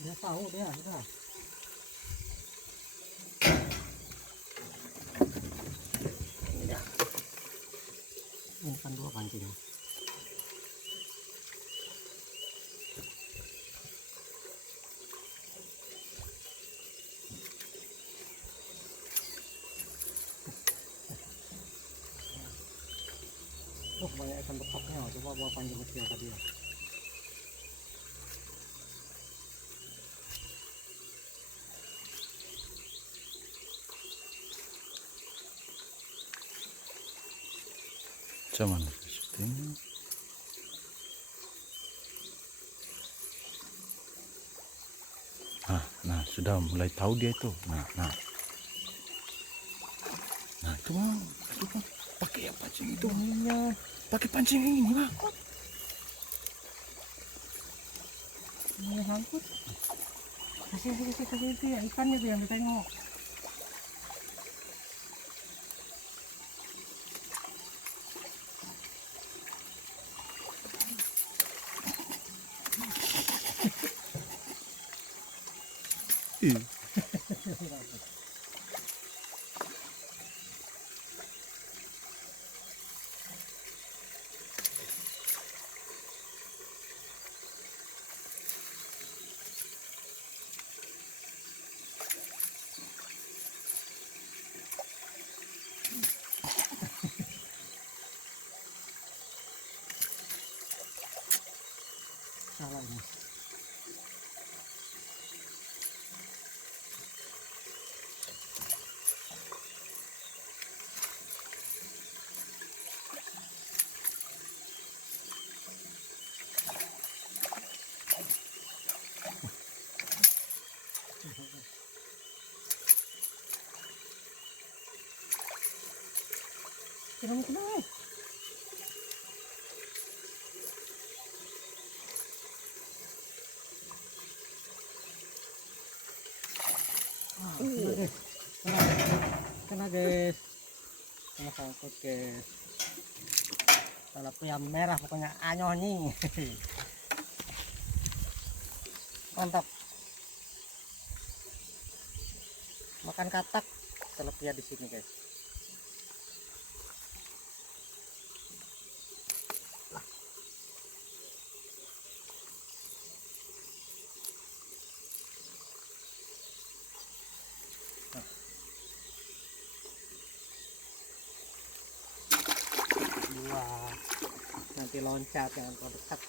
Dia tahu dia sudah. Ini dah. Ini kan 2 pancing. Banyak ikan betoknya. Coba bawa pancing kecil tadi ya. Cuman syuting. Nah, sudah mulai tahu dia itu. Nah itu bang, itu bang, pakai apa pancing itu? Ininya, Pakai pancing ini bang. ini sangkut. Kasih itu ya, ikannya tuh yang ditengok. Salah ini. Kena. Kena guys, kena sangkut guys. Kalau yang merah pokoknya anyoni. Mantap. Makan katak telepia di sini guys. Wah, nanti loncat jangan terlalu dekat.